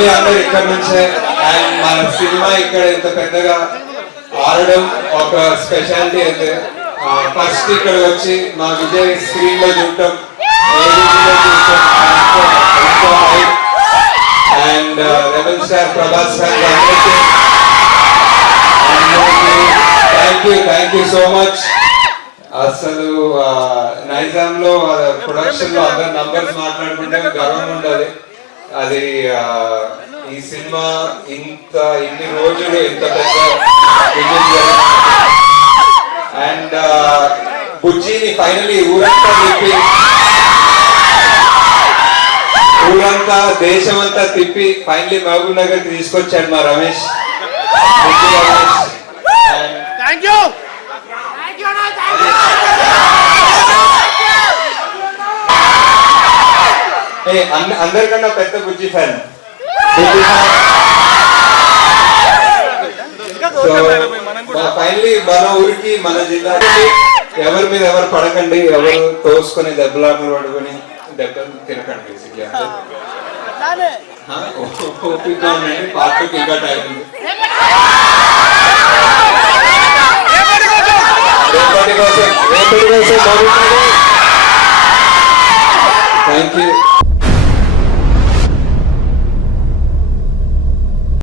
ఫ్యామిలీ అందరూ ఇక్కడ నుంచే. అండ్ మన సినిమా ఇక్కడ ఇంత పెద్దగా ఆడడం ఒక స్పెషాలిటీ అయితే. ఫస్ట్ ఇక్కడ వచ్చి మా విజయ్ స్క్రీన్ లో చూడటం, అండ్ రెబల్ స్టార్ ప్రభాస్ ఫ్యాన్స్ అందరికీ థ్యాంక్ యూ సో మచ్. అసలు నైజాం లో ప్రొడక్షన్ లో అందరు నంబర్స్ మాట్లాడుకుంటే గర్వంగా ఉండాలి. అది ఈ సినిమా ఇన్ని రోజులు ఇంత పెద్ద అండ్ బుజ్జిని ఫైనలీ ఊరంతా దేశమంతా తిప్పి ఫైనలీ మహబూబ్ నగర్ కి తీసుకొచ్చాడు మా రమేష్. అందరికన్నా పెద్ద బుజ్జి ఫ్యాన్. ఫైనలీ మన ఊరికి మన జిల్లాకి ఎవరి మీద ఎవరు పడకండి, ఎవరు తోసుకొని దెబ్బలాటలు పడుకొని దెబ్బలు తినకండి. ఓపిక ఉండండి, పార్టీకి ఇంకా టైం ఉంది. రేపటి కోసం థ్యాంక్ యూ.